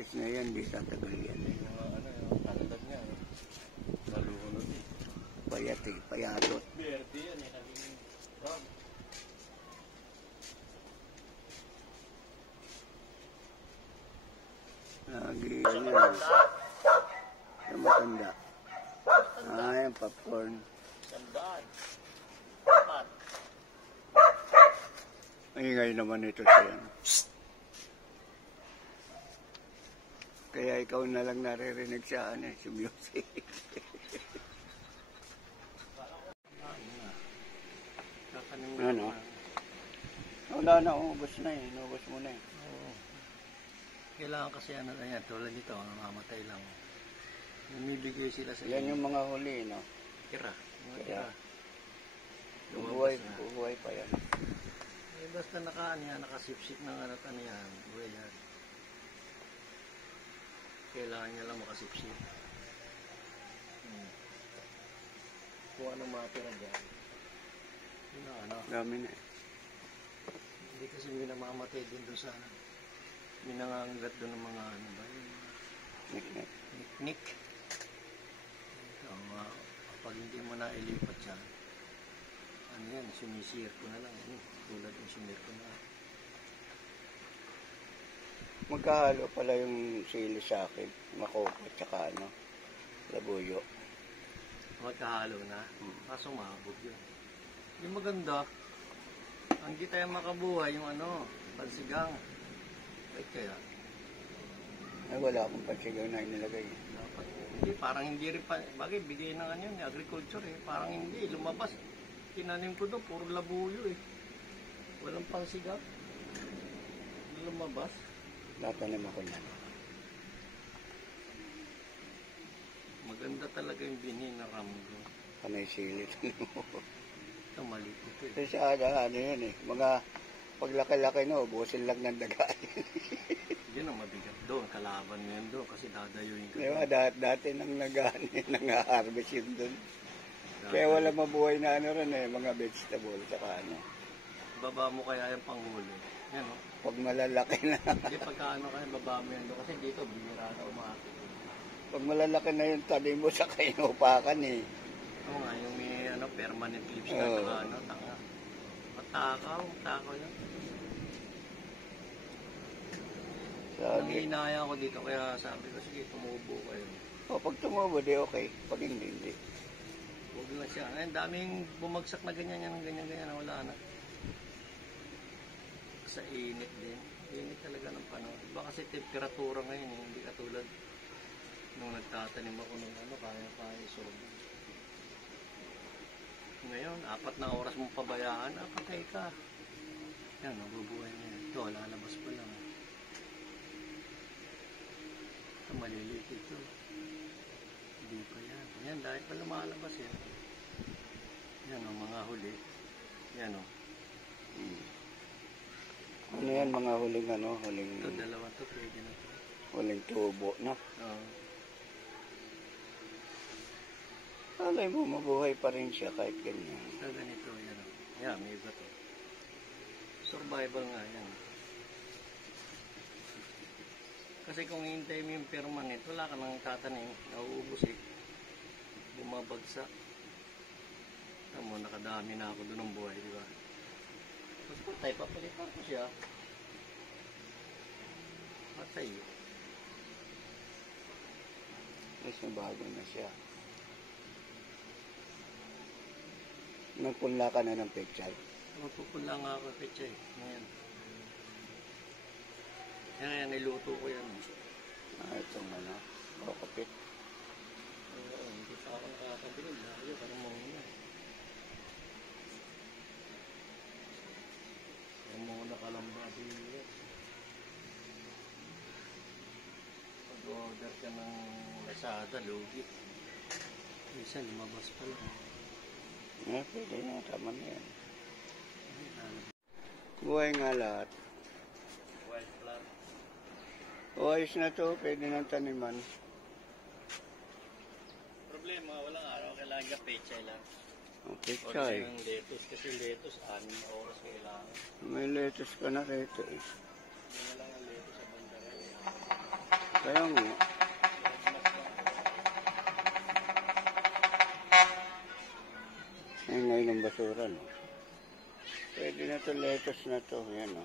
Patis na yan, di tatagal yan. Yung yung tandad niya. Nalunod eh. Payat eh, payatot. Berde yan eh, naging brown. Lagi yan. Yung matanda. Yung popcorn. Sandaan. Pat. Ingay naman ito siya. Kaya ikaw na lang naririnig sa music. Ano? Wala na, ubos na eh. Ubos mo na eh. Oo. Kailangan kasi na yan, tulad nito, namamatay lang. Namibigay sila sa Yan yung mga huli, no? tira. Kaya, buhay pa yan. Eh, basta nakasipsip ng ano yan, buhay yan. Kailangan niya lang makasipsip. Kung anong matira dyan. Yun na, ano? Dami na eh. Hindi kasi minamamatay din doon sa minangangat doon ng mga ano ba yun? Niknik. So, pag hindi mo na ilipat siya, ano yan, sumisir ko na lang. Tulad yung sumir ko na. Magkahalo pala yung sili sa akin. Makoko at saka labuyo. Magkahalo na. Kaso mabog yun. Yung maganda, ang di tayo makabuhay yung pansigang. Ay kaya. Ay wala akong pansigang na inilagay. Dapat. Hindi, parang hindi rin pa. Bagay, bigay ng agriculture eh. Parang hindi, lumabas. Tinanim ko doon, puro labuyo eh. Walang pansigang. Lumabas. Natanim ako niyan. Maganda talaga yung bini na ramgo. Panay sili. Ito, maliit ito eh. Kasi ano yun eh. Mga paglaki-laki ubusin lang ng daga. Yun ang mabigat doon. Kalaban mo yan doon kasi dadayuin ka. Diba, dati nang nag-harvest yun doon. Kaya wala mabuhay na rin eh. Mga vegetable, saka Baba mo kaya yung panghuli. Yan o. Pag malalaki na. Hindi, pagka kaya baba mo yan doon. Kasi dito, bihira na umakit. Pag malalaki na yung tanim mo sa kainupakan eh. Oo nga, yung may permanent leaves na tanga. Matakaw yan. Nang hinaya ko dito, kaya sabi ko, sige, tumubo kayo. Pag tumubo, di okay. Pag hindi. Huwag na siya. Ang daming bumagsak na ganyan, wala na. Sa init din. Init talaga ng panahon. Iba kasi temperatura ngayon, hindi katulad nung nagtatanim ako ng kaya isorbo. Ngayon, 4 na oras mong pabayaan, patay ka. Yan, mabubuhay niya. Ito, lalabas pa lang. Ito, maliliit ito. Hindi pa yan. Yan, dahil pa lumalabas yan. Yan o, mga huli. Yan o. Ano yan, mga huling huling... Ito, dalawa to, pwede na to. Huling tubo, no? Oo. Alay mo, mabuhay pa rin siya kahit ganyan. Ito, ganito, yan o. Yan, may iba to. Survival nga, yan. Kasi kung hintay mo yung permanent, wala ka nang tatanim, nauubos eh. Bumabagsak. Tamo, nakadami na ako doon ng buhay, di ba? Tapos patay, papalitan ko siya. Patay. Mas mabago na siya. Nagpunla ka na ng pechay. Magpupunla nga ako pechay. Ngayon. Yan, niluto ko yan. Itong kapit. Oo, hindi pa ako nakakabilin. Ayaw, parang muna. Parang muna kalamba din. Pag-order ka ng Lazada, lugi. Isa, lumabas pa lang. Pwede na, tama na yan. Buhay nga lahat. White plant. Ayos na to, pwede nang taniman. Problema, walang araw, kailangan ka pechay lang. Pechay. O yung lettuce, kasi lettuce, 6 na oras kailangan. May lettuce ka na rito eh. Hindi na lang ang lettuce sa bandaraya. Kaya nga. Ay, ngayon ang basura, no? Pwede na to, lettuce na to. Yan, no?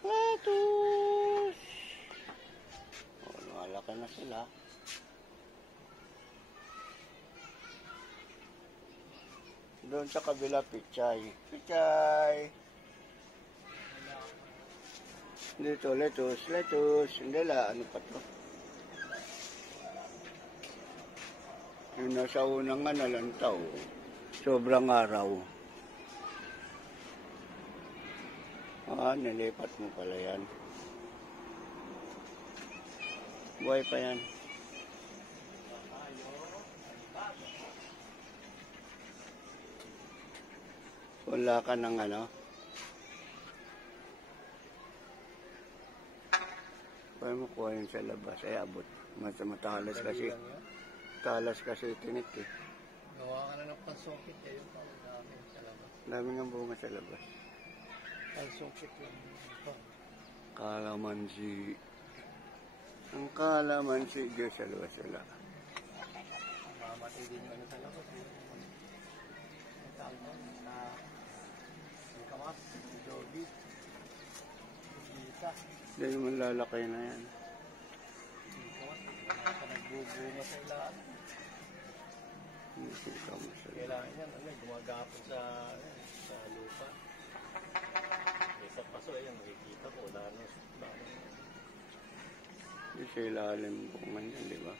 Lettuce! O, lumalaki na sila. Doon sa kabila, pichay. Pichay! Dito, lettuce, lettuce. Hindi la, ano pa to? Yung nasa unang lantaw. Sobrang araw. Nilipat mo pala yan. Buhay pa yan. Wala ka ng ano. Pwede mo kuha yun sa labas. Ay, abot. Matalas kasi. Talas kasi tinik eh. Gawa ka na ng pansokit eh. Yung pang dami sa labas. Dami ng bunga sa labas. Pansokit lang. Kalamansi. Ang kalamansi Diyos sa labas sila. Mamatay din yung ano sa labas. Ang tawag mo na yung kamas, yung jogi, yung kita. Hindi naman lalaki na yan. Yung kamas, nagbubunga sa ilaan. Hindi ka masala. Kailangan yan, gumagapon sa lupa. Sa paso, ayun, makikita ko, wala na. Hindi sa ilalim bunga yan, di ba?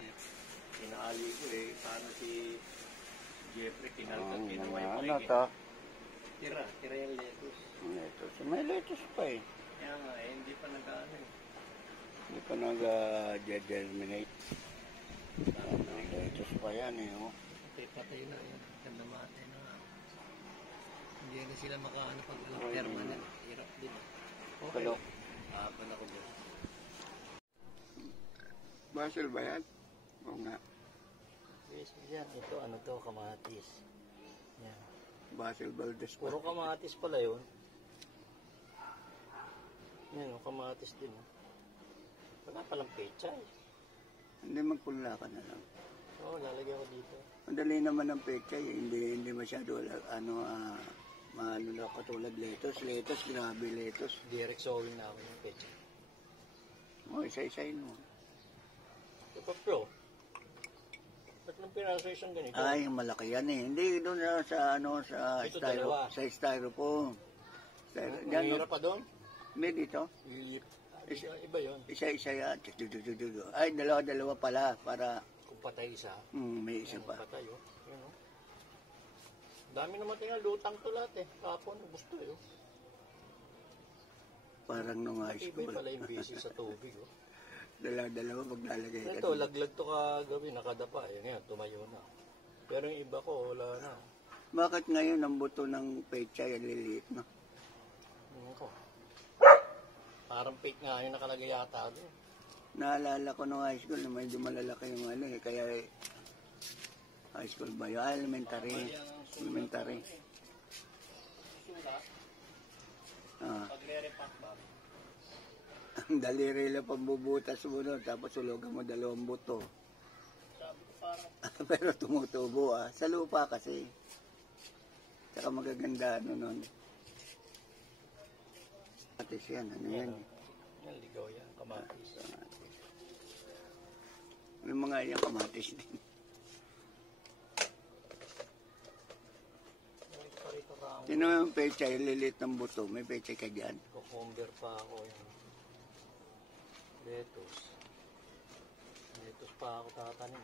Inaali ko eh, sana si Jeffrey, kinalkag, Mga kinuha yung ano pakikita. to? Tira yung lettuce. Lettuce. May lettuce pa eh. Kaya nga, hindi pa nag-ano eh. Hindi pa nag-germinate. Lettuce pa yan eh. Oh. Patay na yun. Kandamate na nga. Hindi na sila makaano pag permanent. Hirap din. Okay. Hello. Hapon ako doon. Basil ba yan? Oo nga. Yes, yan. Ito, ano to, kamatis. Yan. Basil Valdez pa. Puro kamatis pala yun. Yan, kamatis din. Wala palang pechay. Hindi magpula ka na lang. Oo, lalagyan ko dito. Madali naman ang pechay. Hindi masyado maano na katulad lettuce. Lettuce, grabe lettuce. Direct sewing na ako yung pechay. O, isa-isayin mo. Ito, Flo. Ba't ng piraso isang ganito? Ay, malaki yan eh. Hindi doon sa Ito dalawa. sa styrofoam. Mahirap pa doon? May dito. Iba yun. Isa-isa yan. Ay, dalawa-dalawa pala para Kung patay isa. may isa pa. Patay, oh. Yun, oh. Dami naman tingnan, lutang to lahat eh. Kapon, gusto eh. Oh. Parang nung high Iba school. pala yung busy sa tubig. Oh. Dalawa maglalagay ka. Ito, laglag to kagawin, nakadapa. Yan yan, tumayo na. Pero yung iba ko, wala na. Bakit ngayon ang buto ng pechay ang liliit, no? Ano ko? Parang fake nga yung nakalagay yata doon. Naalala ko nung high school na medyo malalaki yung ano eh. Kaya high school ba yun? Elementary. Elementary. Sulat, pagre-repack ba? Ang daliri lang pambubutas mo nun. Tapos sulugan mo 2 buto. Sabi ko parang, Pero tumutubo ah. Sa lupa kasi. Tsaka magaganda ano nun. Kamatis yan. Ano yan? yan, ligaw yan, kamatis. Yung mga yan kamatis din. Sino yung pechay? Lilit ng buto. May pechay ka dyan. Cucumber pa ako yun. Lettuce. Lettuce pa ako tatanim.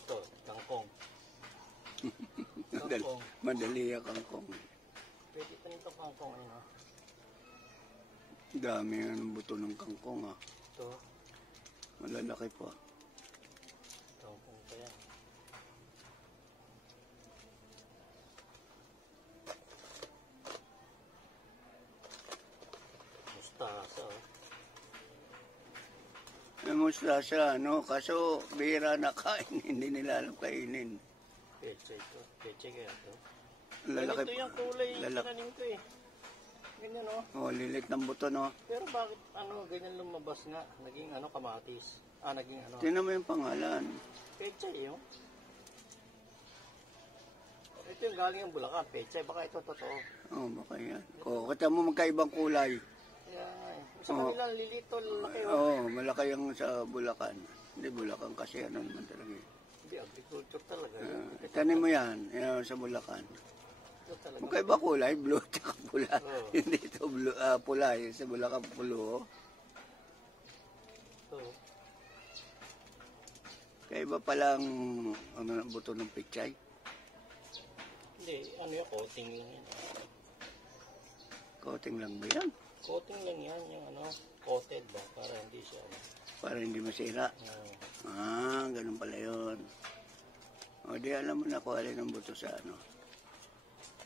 Ito, kangkong. Kangkong. Madali ang kangkong. Pwede pa nito kangkong. Ano? Dami ang buto ng kangkong ah. Ito, Malalaki pa. kangkong pa yan. Mustasa. Oh. May mustasa, ano? Kaso, bihira na kain. Hindi nila alam kainin. Peche ito. Peche kaya ito. Lalaki. Ganito yung kulay Lalaki. tinanim ko eh. Ganyan oh. Oh, lilit ng buto, no? Pero bakit ganyan lumabas nga? Naging kamatis. Naging Tingnan mo yung pangalan. pechay yun. Ito yung galing ng Bulacan, pechay. Baka ito totoo. Oh, baka yan. Oh, kita mo magkaibang kulay. Kaya nga eh. Sa kanila, lilito, laki oh. Oo, malaki yung sa Bulacan. Hindi, Bulacan kasi ano naman talaga eh. Hindi, agriculture talaga. Tanim mo yan, yan sa Bulacan. Ito talaga. Magkaiba kulay, blue at pula. Oo. Hindi ito blue, pula eh. Sa Bulacan pulo. Ito. Kaiba palang buto ng pichay. Hindi, yung coating lang yan. Coating lang ba yan? Coating lang yan, yung coated ba, para hindi siya Para hindi masira. Ganun pala yun. O di alam mo na kung alin ang buto sa ano.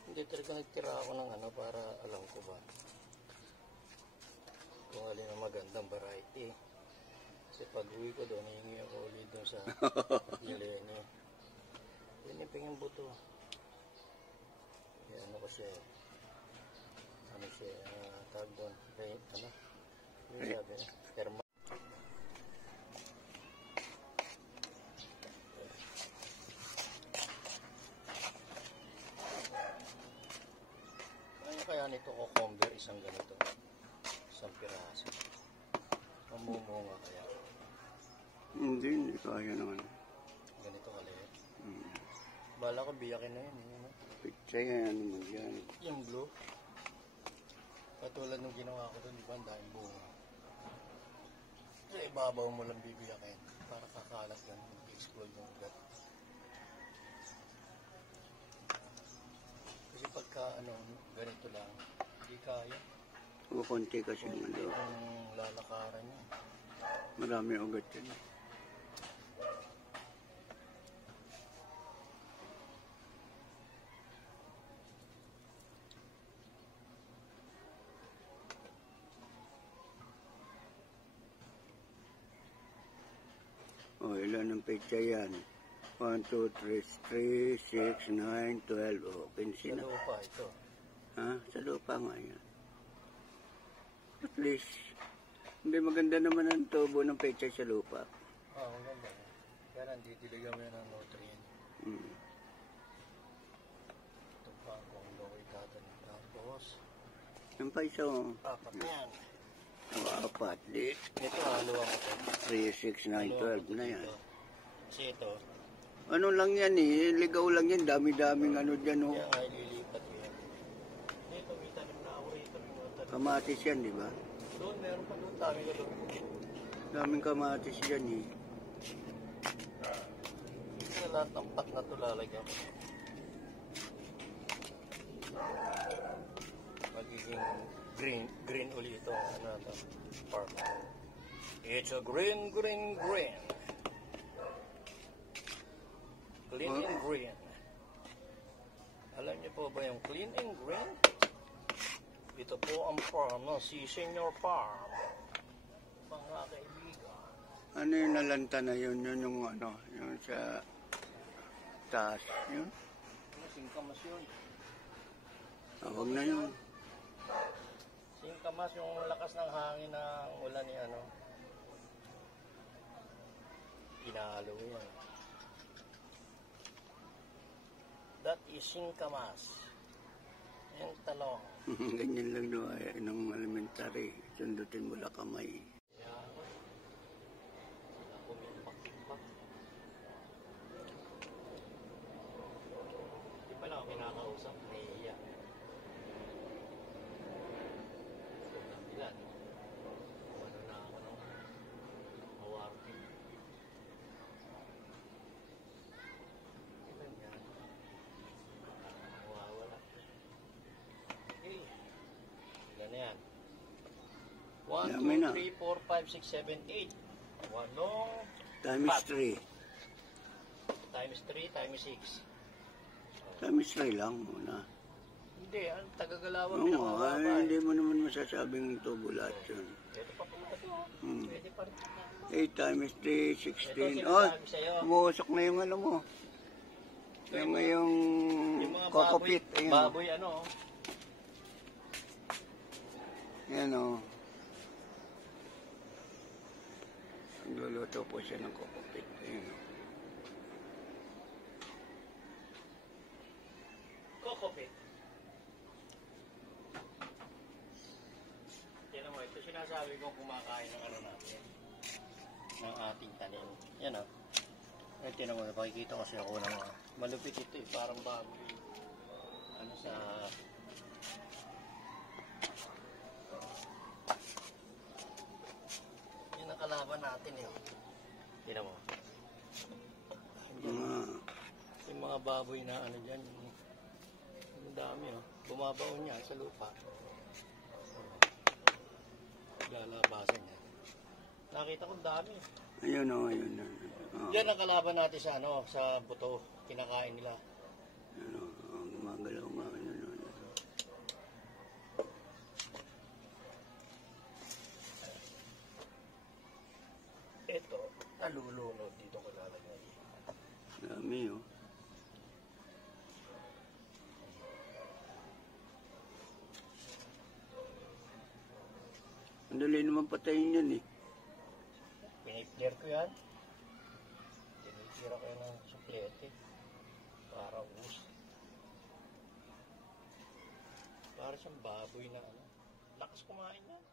Hindi talaga nagtira ako ng para alam ko ba kung alin ang magandang variety. Kasi pag uwi ko doon, hihingi ako ulit doon sa Yelene. Piniping yung buto. Ano ko siya, tawag doon, ano sabi niya, perma. Kaya nito cucumber isang ganito, isang piraso. Mamumunga kaya. Hindi kaya naman. Ganito kaliit. Bala ko biyakin na yun. Pichay ano mo yan. Yung blue. Katulad nung ginawa ko doon, di ba? Ang daming bunga. Sa ibabaw mo lang bibiyakin para kakalat yan. Mag-explode yung ugat. Kasi pagka ganito lang, hindi kaya. O konti kasi yung ano. Yung lalakaran niya. Marami ugat yan. O, ilan ang pecha yan? 1, 2, 3, 6, 9, 12. O, 15 Sa na. lupa ito. Ha? Sa lupa nga yan. At least, hindi maganda naman ang tubo ng pecha sa lupa. Maganda. Kaya nandidiligan mo yan ng nutrient. Ito pa kung gawin tatanim. Tapos, yung pa isa o. apat yan. O, apat. Di. Ito halo ako ito. 3, 6, 9, 12 na yan. Kasi ito, Ano lang yan eh. Ligaw lang yan. Dami-daming ano dyan o. kaya nga ililipat ko yan. Dito may tanim na ako rito. Kamatis yan, di ba? Doon meron pa doon. Dami ko doon. Daming kamatis yan eh. Sa lahat ng pot na ito lalagyan ko. Magiging green uli ito. Farm. It's a green. Clean and green. Alam niyo po ba yung clean and green? Ito po ang farm ng si Senior Farm. Mga kaibigan. Ano yung nalanta na yun? Yun yung ano, yung sa taas. Yun? Singkamas yun. Huwag na yun. Singkamas yung lakas ng hangin ng ulan ni Pinahalo yan. That is singkamas. Yung talong. Ganyan lang daw ay ng elementary. Sundutin mo lang kamay. Yan. Ako may pakpak. Di pala ako kinakausap. Nahihiya. Ilan? Ano na ako ng awarding. Ilan yan? Mawawala. Okay. Ilan na yan? 1, Dami na. 2, 3, 4, 5, 6, 7, 8. Walong Times 3. times 3 times 6. Times 3 lang muna. Hindi, ang tagagalawang Oo, pinakababa. ay, hindi mo naman masasabing tubo lahat yun. Ito pa po ito. Pwede pa rin. 8 times 3, Ito 16. sinasabi Oh, sa'yo. umusok na yung ano mo. Ito Yung yung mga kokopit. baboy, Ayun. baboy ano, oh. Yan o. Nagluluto po siya ng kokopit. Ayun o. Kokopit. Yan mo, ito sinasabi kong kumakain ng ano natin. Ng ating tanim. Yan o. Eh, tinan mo, napakikita kasi ako ng malupit ito eh. Parang baboy. Ano sa... Yan ang kalaban natin eh. Tinan mo. Yung mga baboy na ano dyan. Ang dami oh. Bumabaon niya sa lupa. Lalabasan niya. Nakita ko dami. Ayun o, ayun o. Yan ang kalaban natin sa ano, sa buto. Kinakain nila. Ano, gumagalaw nga. Ayun o. Ito, nalulunod dito ko lalagay. Dami o. Ang dali naman patayin yan eh. Pinipler ko yan. Tinitira ko yan ng suplete. Para us. Para siyang baboy na ano. Lakas kumain yan.